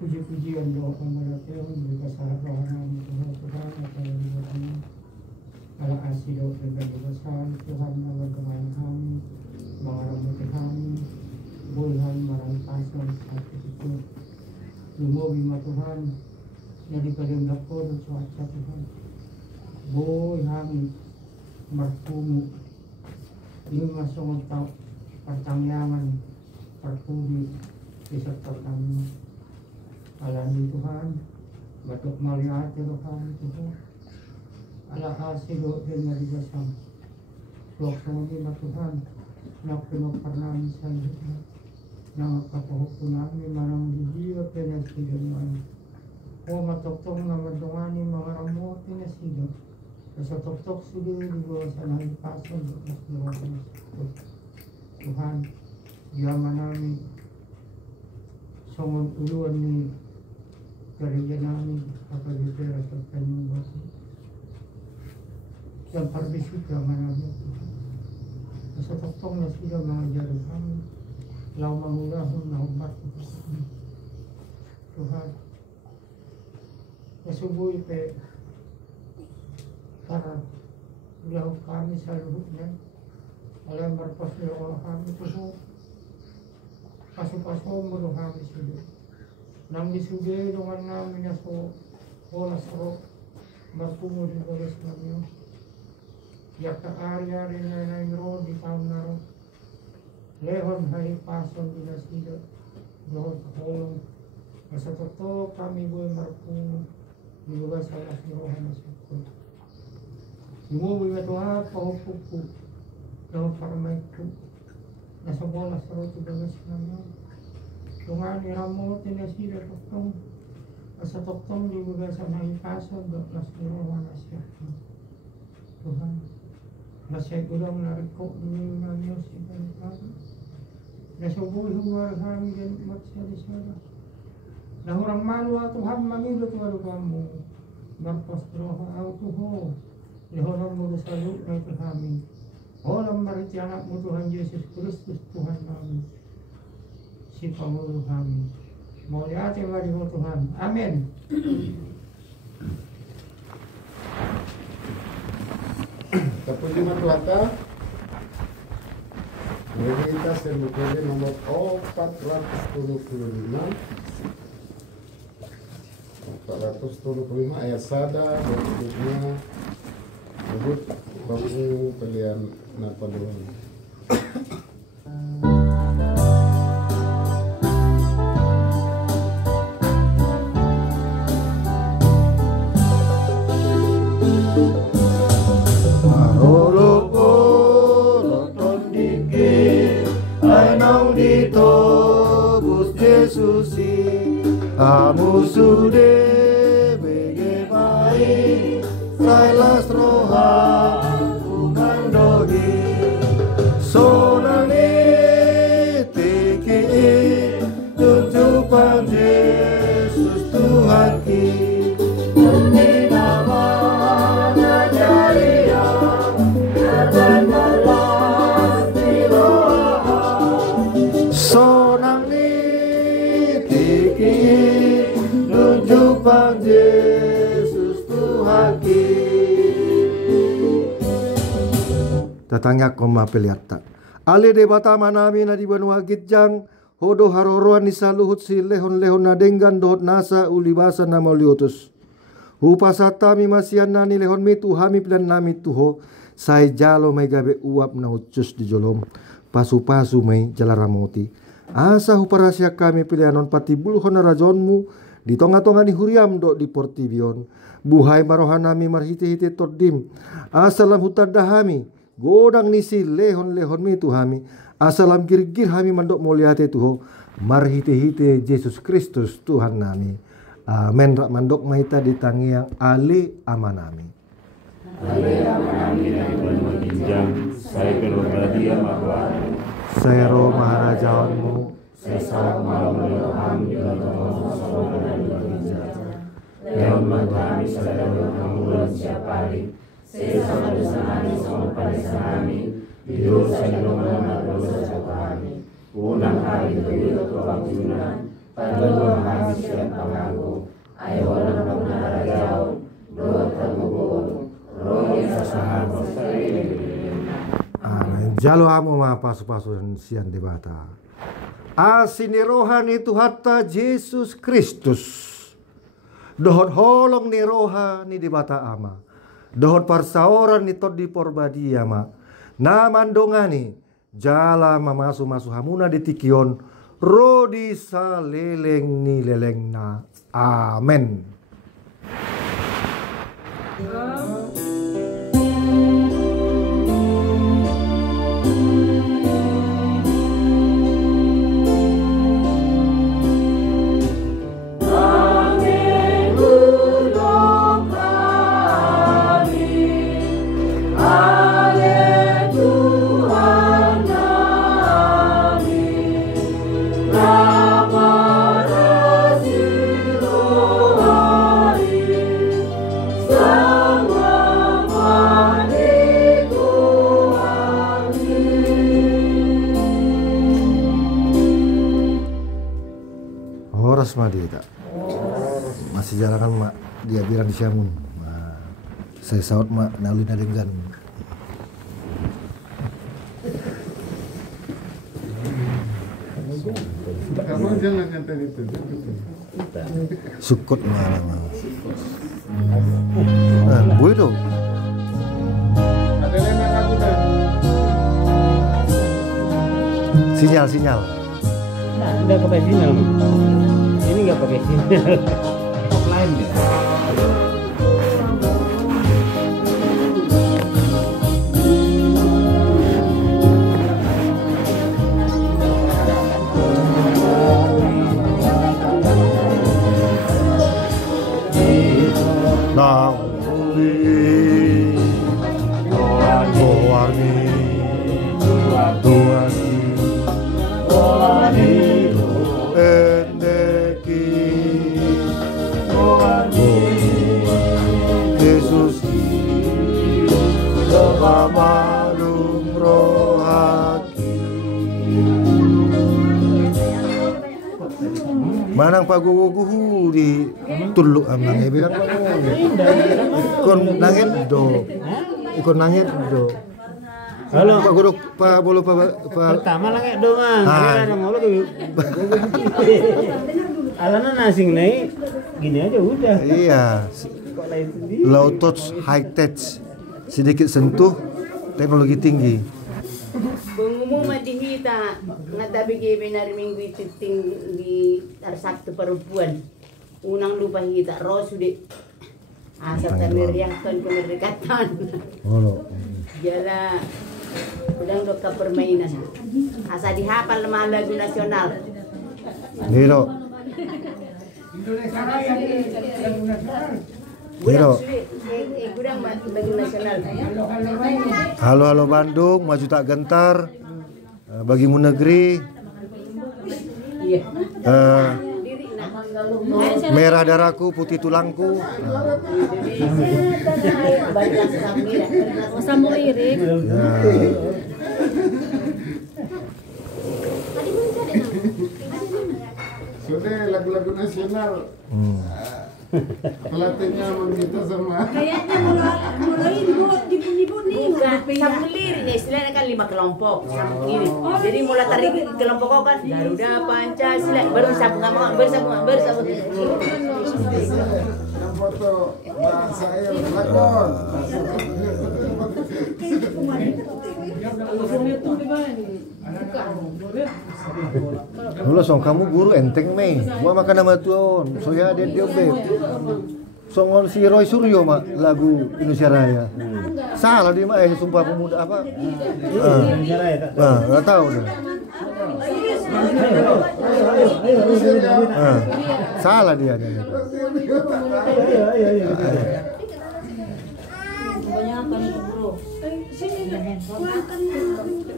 puji-pujian doa merateo berkasar rohani Tuhan Tuhan atau ala asih doa berkasar Lumobi ma Tuhan, jadi kadang dapur cuaca Tuhan. Boy kami marpumu, ini masuk tau pertangyangan perpudi diserta kami. Alami Tuhan, batuk melihat Tuhan Tuhan. Ala hasil dan marigasam. Tuhan ma Tuhan, nak pernah misalnya. Nang kapahupo namin manang didiwa pinasigaman. O matoktok na madungani mga ramo pinasigaw. Sa toktok sudo diwa sa nahipasan at nawasan. Tuhan, diyaman namin songon uluan ni karya namin kapagitera sa kanyang basa. Yang parbisip yaman namin. Sa toktok na sila mga jaro kami. Lau mangulahun na umat Tuhan, nasubuhi pe para lau kami sa luhutnya. Alam marpas niyo Allah kami Tuhan, paso-paso mo doon kami sila. Nang disugay doon namin na so oras ro marpungo din oras namin. Yaka ari-ari na nainro di taon na ro. Lehon hari pason bila sila doon kolong sa totoo kami boy marpung diluwas sa alas ni Rohan na sukot. Lumuboy na tuha pahupupo daw paramay ko nasa bola sa roto dagas naman. Tungan iramo tinasila toktong sa toktong diluwas sa may pason doon ni Rohan na sukot. Tuhan, masay ulang nariko ni Diyos ibang nasubuhi huwag kami din magsalisala. Nahurang malu Tuhan mamilot walo kamu. Magpastroha ang tuho. Nihorang mo sa luk na ito kami. Olam mariti anak mo Tuhan Yesus Kristus Tuhan namin. Si Pamulo kami. Muli ate mali mo Tuhan. Amen. Tapos lima belaka. Kita sendiri nomor 475 ayat sada berikutnya sebut baku pilihan Napoleon. Kamu sudah begemai, railas roha bukan dohi, sonane teki tunjukkan Yesus Tuhan kita. Demi namanya jaya dan balas di roha, sonane teki tunjukkan Yesus Tuhan kita. Tatangyak koma peliata. Ale de batama nami na di banua gitjang hodo haroroan ni saluhut si lehon-lehon na denggan dohot nasa ulibasa na mauliutus. Upasata mi masian nani lehon mitu hami plan nami tuho sai jalo may gabe uap na ucus di jolom pasu-pasu may jalaramoti. Asa huparasya kami pilihanon pati bulhon na rajonmu di tonga-tonga ni huriam do di portibion. Buhay marohan nami marhiti-hiti tordim. Asalam hutadahami godang nisi lehon-lehon mi tuhami. Asalam gir-gir hami mandok moliate tuho marhiti-hiti Yesus Kristus Tuhan nami. Amen. Rak mandok maita di tangiang ale amanami. Ale amanami dari benua ginjang saya keluarga dia mahwani. Saya roh maharajaanmu. Saya mau menolong juga tolong dan berbicara. Leon matami sadaro kamulan siapari. Saya sama dosanami sama pada sanami. Hidup saya nomor dosa kami. Unang hari kedua kebangunan. Padahal hari siap panganggu. Ayo orang benar jauh. Doa tergubur. Roh yang sasahan sekali. Jalo amo ma pasu-pasu sian debata. Asini rohani Tuhata Yesus Kristus. Dohot holong ni roha ni di bata ama. Dohot parsaoran ni tod di porbadia ma. Namandongani jala mamasu-masu hamuna di tikion. Rodi sa leleng ni lelengna. Amen. Horas mah dia tak masih jalan kan mak dia bilang di Syamun. Saya saut mak nalui nadenggan. Kamu jangan nyantai itu. Sukut malam. Gue dong. Ada lena aku dah. Sinyal. Nah, udah pakai sinyal. Ini nggak pakai sinyal. Offline ya. Manang paguguhu di tuluk amang ebe. Kon nangit do. Ikon nangit do. Halo Pak Guru, Pak Bolo, Pak pertama langit doang. Kira mau lagi. Alana nasing naik gini aja udah. Iya. Kok lain sendiri. Low touch, high touch. Sedikit sentuh, teknologi tinggi. Pengumuman di hita ngatabi benar minggu itu tinggi Sabtu perempuan. Unang lupa hita rosude. Asal meriahkan kemerdekaan. Oh. Jala udang doka permainan. Asa dihafal lemah lagu nasional. Hero. Hero. Gudang lagu nasional. Halo Bandung, maju tak gentar. Bagimu negeri. Iya. Merah darahku, putih tulangku. Sambung lirik. Sudah lagu-lagu nasional. Pelatihnya meminta sama. Kayaknya mulai dibu nih. Sambung liriknya istilahnya kan 5 kelompok. Ini. Jadi mulai tarik kelompok kau kan Garuda Pancasila baru bersambung. Yang foto Pak Sair lakon. Dulu song kamu guru enteng mei. Gua makan nama tuon. Soya dia beb. Songon si Roy Suryo mak lagu Indonesia Raya. Salah dia mak Sumpah Pemuda apa? Indonesia Raya tak tahu. Enggak tahu dah. Salah dia. Kebanyakan itu bro.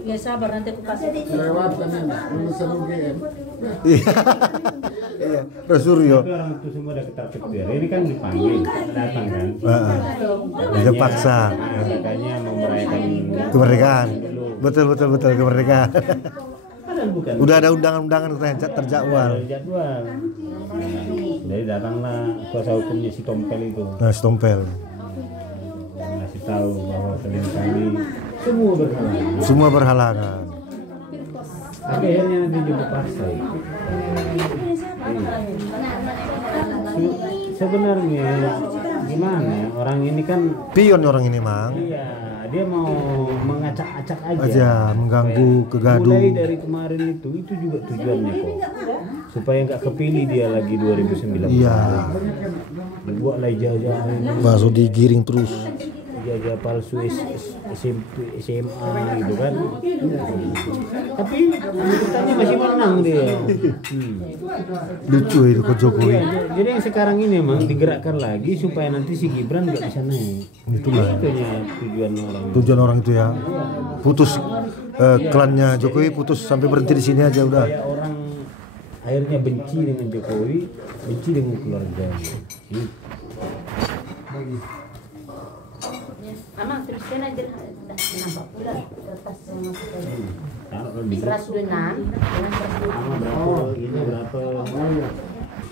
Ya sabar nanti aku kasih. Kelewatan ini, lulusan UGM. Iya, Roy Suryo. Tapi orang itu semua udah ketar-ketir. Ini kan dipanggil, datang kan. Dia paksa. Katanya mau merayakan Kemerdekaan. Betul kemerdekaan. Padahal bukan. Udah ada undangan-undangan terjadwal. Jadwal. Jadi datanglah kuasa hukumnya si Tompel itu. Nah, Stompel. Ngasih tahu bahwa klien kami semua berhalangan. Semua berhalangan. Tapi akhirnya nanti juga pasai. Sebenarnya gimana ya, orang ini kan Pion orang ini, Mang. iya, dia mau mengacak-acak aja. Mengganggu, kegaduh. Mulai dari kemarin itu juga tujuannya kok. Supaya nggak kepilih dia lagi 2019. Iya. Dibuatlah ijazah ini, Masuk digiring terus. ijazah palsu SMP, SMA gitu kan. Tapi katanya masih menang dia. Lucu itu ke Jokowi. Iya, jadi yang sekarang ini emang digerakkan lagi supaya nanti si Gibran nggak bisa naik. Itulah Tujuan orang itu ya. Putus klannya Jokowi putus sampai berhenti di sini aja udah. supaya orang akhirnya benci dengan Jokowi, benci dengan keluarganya. Amang teruskan aja nampak pula kertas yang masuk tadi. Beras 106 dengan 106. Oh, ini berapa?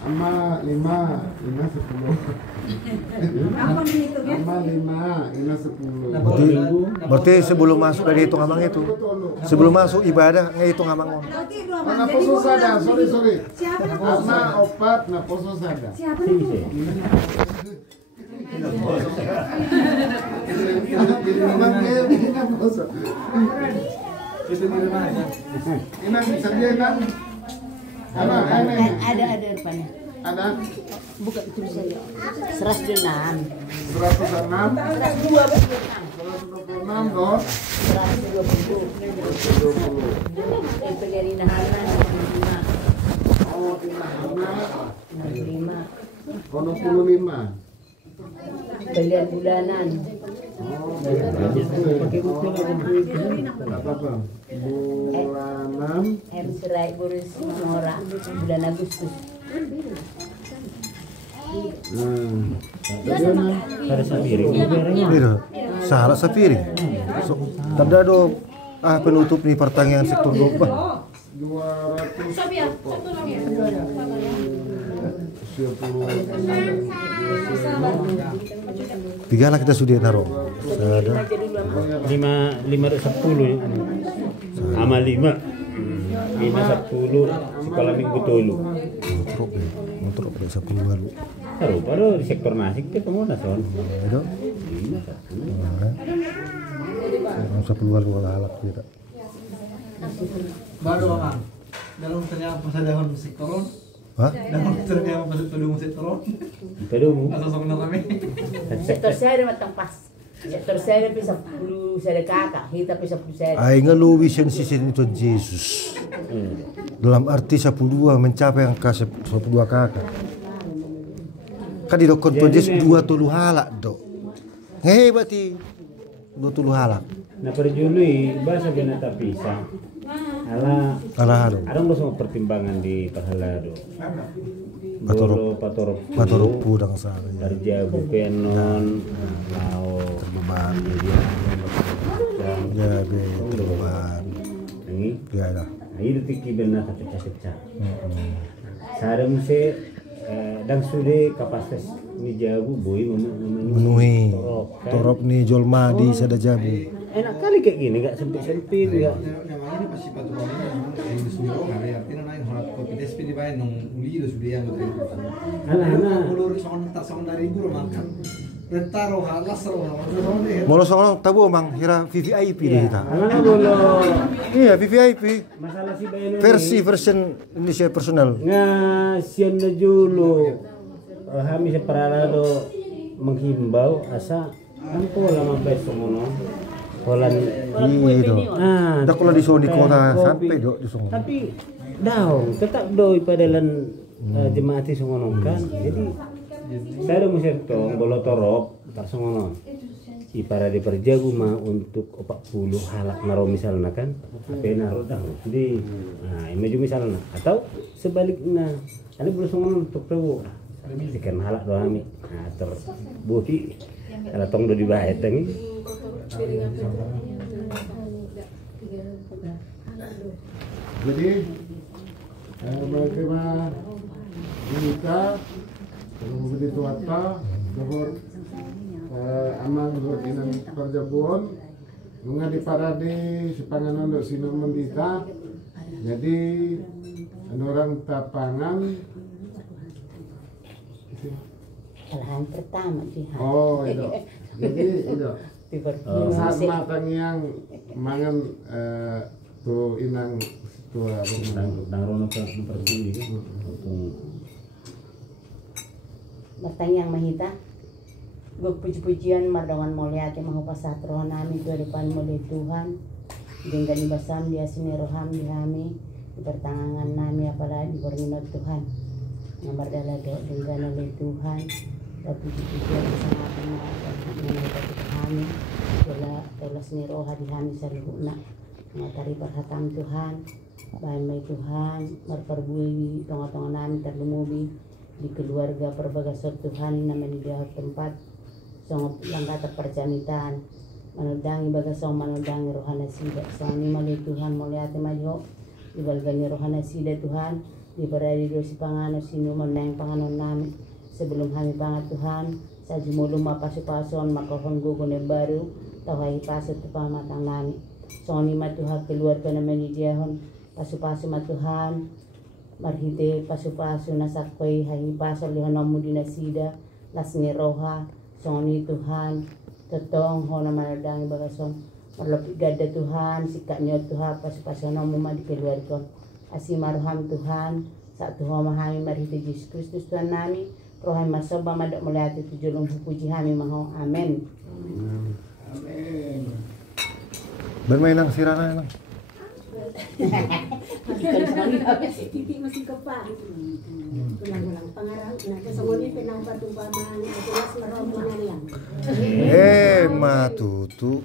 Ama 5, Ina 10. Ama 5, Ina 10. Berarti sebelum masuk dari hitung amang itu. Sebelum masuk ibadah ngitung amang. Na poso sada, sorry. Ama opat na poso sada. Ada depannya. Ada Buka tulis saja. 106. 106, 126 dong. 120. Itu dari Nahana 65. Oh, Ina 65. 25. Pilihan bulanan. Apa? Bulanan. Serai boros orang bulan Agustus. Pada sapiring. Iya. Salah sapiring. So, tanda do penutup nih pertanian sektor 2. 3 lah kita sudah taruh. Ada 510 sama 5 10 sekolah minggu tolu. Motor pada 10 lalu. Taruh baru di sektor nasi kita kemana son? Ada. 10 lalu halak kita. Baru Mang. Dalam ternyata pasadahan musik toron. Hah? Dalam ternyata pasadahan musik toron. Pedumu. Asal sama kami. Sektor saya ada matang pas. Sektor saya ada bisa 10 saya ada kakak, kita bisa 10 saya. Ay nga luwisan si Tuhan Yesus. Dalam arti 12 mencapai angka 12 kakak. Kan di dokon Tuhan Yesus 2 tulu halak dok. Ngehebati 2 tulu halak. Nah perjului bahasa binata pisah. Alah ada semua pertimbangan di pahala do. Patorop pudang sa. Kerja bupenon, mau beban. Ya be beban. Ini. Ya dah. Ini tiki benar pecah-pecah. Sarem se dan sudah kapasitas ni jabu boy memenuhi torop nih jolma di sada jabu. Enak kali kayak gini gak sempit-sempit ya. Namanya ini pasti patrolnya yang disuruh hari artinya naik horat kopi despi dibayar nong uli do sudah yang betul. Anak-anak ulur sama dari ibu makan. Retaro halas roh. Molo sono tabu mang hira VVIP deh kita. Anak bolo. Iya VVIP. Masalah si bayar version Indonesia personal. Nah, sian na dulu. Kami separado menghimbau asa ampo lama besok mono. Holan itu. Dah kalau di Solo di kota sampai dok di Solo. Tapi daun tetap doi padalan jemaat di Songono kan. Jadi saya ada musik tong bolo torop tak Songono. Ipara di perjagu mah untuk 40 halak naro misalnya kan. Tapi naro dah. Jadi nah ini misalnya atau sebaliknya. Ada belum Songono untuk tahu. Ikan halak doang mi. Nah terbuki kalau tong do dibahas ini. Jadi bagaimana kita begitu apa dohor aman dohor inan perjabuan bunga di parade sepanganan do sinom mendita Jadi orang tapangan Alahan pertama Jihan. oh itu. Jadi itu saat matang yang mangan tuh inang tua Nang rono ka pergi kan. Matang yang mahita. Gue puji-pujian mardongan mulyati mahu pasatro nami gue depan mulai Tuhan. Dengan ibasam dia sini roham dihami di pertangangan nami apalagi di berminat Tuhan. Nomor dalam doa dengan oleh Tuhan. Dan puji-pujian bersama dengan kami. Bila telah sini roha dihami sarihuna. Mengatari perhatam Tuhan. Baik Tuhan berperbui tengah-tengah nami terlumubi di keluarga perbagasot Tuhan namanya dia tempat song langkah terperjanitan menudangi bagasong menudangi rohana sida song ni mali Tuhan mulia temajo di balgani rohana sida Tuhan di berada di si pangano sinu meneng panganon nami sebelum kami banget Tuhan saji mulum pasu-pason makohon gugone baru tawai pasut pamatang nami song ni Tuhan keluarga namanya diahon pasu-pasu Tuhan marhite pasu-pasu nasakoy hayi pasal lihanom di nasida lasni roha soni Tuhan tetong hona manadang bagason marlapit gada Tuhan sikanya Tuhan pasu-pasu nomu di keluarga asi marham Tuhan saat Tuhan mahami marhite Yesus Kristus Tuhan nami rohan masoba madak mulyati tujulung puji kami maho amin. amin. Bermain nang sirana nang. Titi masih kepak. Tulang-tulang pangarang nak kesemoni penang patumpaman jelas merong manaliang. Matutu.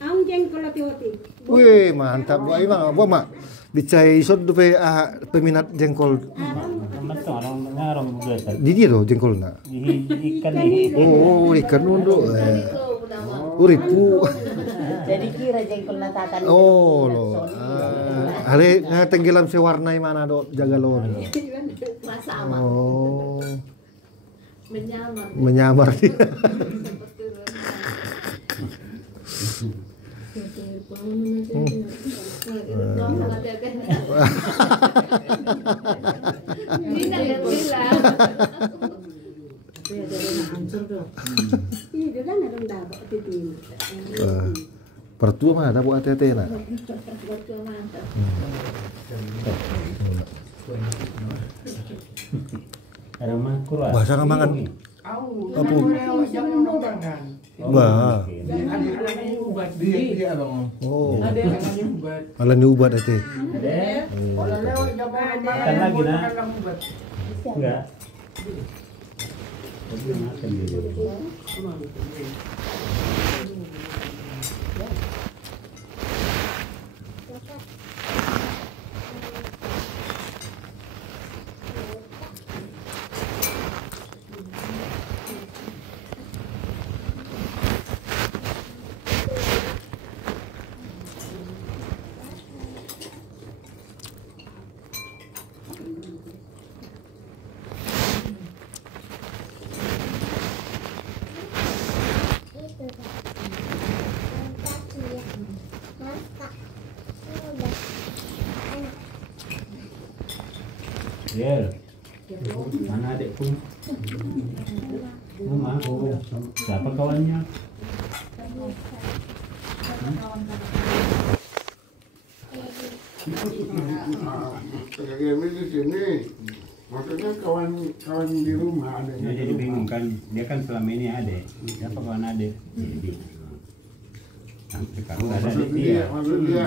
Ang jengkol ati-ati. Wih, mantap Bu Aimang. Bu Mak. Bicai isod pe peminat jengkol. Di dia tuh jengkolna. Ikan ini. Oh, ikan nunduk. Uripu. Jadi kira jengkol natatan. Oh, lo. Ale tenggelam sewarnai mana do jaga lo. Oh. Menyamar dia. Pertua mah ada buat tete nak. Ada makro. Bahasa kamangan. Apa? Wah. Dia dong. Oh. Ala ni ubat tete. Makan lagi nak? Enggak. Yel, mana adikku? Mama aku. Siapa kawannya? Kami di sini, maksudnya kawan di rumah ada. Dia jadi bingung kan, dia kan selama ini adik. Siapa kawan adik? Jadi sampai sekarang ada adik dia. Maksud dia